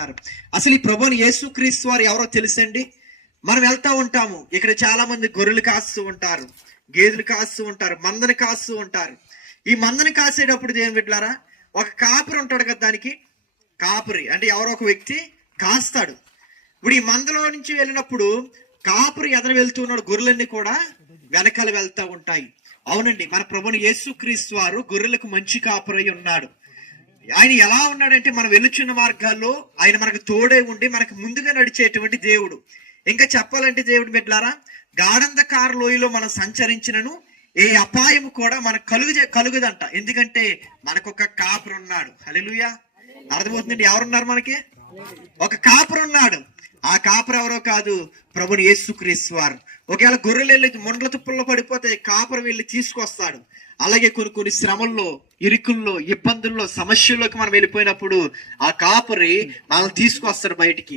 అసలు ఈ ప్రభువుని యేసుక్రీస్తు వారు ఎవరో తెలుసండి. మనం వెళ్తా ఉంటాము, ఇక్కడ చాలా మంది గొర్రెలు కాస్తూ ఉంటారు, గేదెలు కాస్తూ ఉంటారు, మందని కాస్తూ ఉంటారు. ఈ మందని కాసేటప్పుడు దేవుని బిడ్డలారా, ఒక కాపురి ఉంటాడు కదా, దానికి కాపురి అంటే ఎవరో ఒక వ్యక్తి కాస్తాడు. ఇప్పుడు ఈ మందలో నుంచి వెళ్ళినప్పుడు కాపురి ఎదర వెళ్తూ ఉన్నాడు, గొర్రెలన్నీ కూడా వెనకాల వెళ్తా ఉంటాయి. అవునండి, మన ప్రభువుని యేసుక్రీస్తు వారు గొర్రెలకు మంచి కాపురై ఉన్నాడు. ఆయన ఎలా ఉన్నాడంటే, మనం వెలుచున్న మార్గాల్లో ఆయన మనకు తోడే ఉండి మనకు ముందుగా నడిచేటువంటి దేవుడు. ఇంకా చెప్పాలంటే దేవుడు బిడ్డలారా, గాఢంధకార లోయలో మనం సంచరించినను ఏ అపాయము కూడా మనకు కలుగుదంట. ఎందుకంటే మనకు ఒక కాపురు ఉన్నాడు. హల్లెలూయా, అర్థమవుతుందండి. ఎవరున్నారు మనకి? ఒక కాపురు ఉన్నాడు. ఆ కాపురు ఎవరో కాదు, ప్రభుని యేసుక్రీస్తు వారు. ఒకవేళ గొర్రెలు వెళ్ళి మొండ్ల తుప్పల్లో పడిపోతే కాపురం వెళ్ళి తీసుకొస్తాడు. అలాగే కొన్ని శ్రమల్లో, ఇరుకుల్లో, ఇబ్బందుల్లో, సమస్యల్లోకి మనం వెళ్ళిపోయినప్పుడు ఆ కాపురి మనల్ని తీసుకొస్తాడు బయటికి.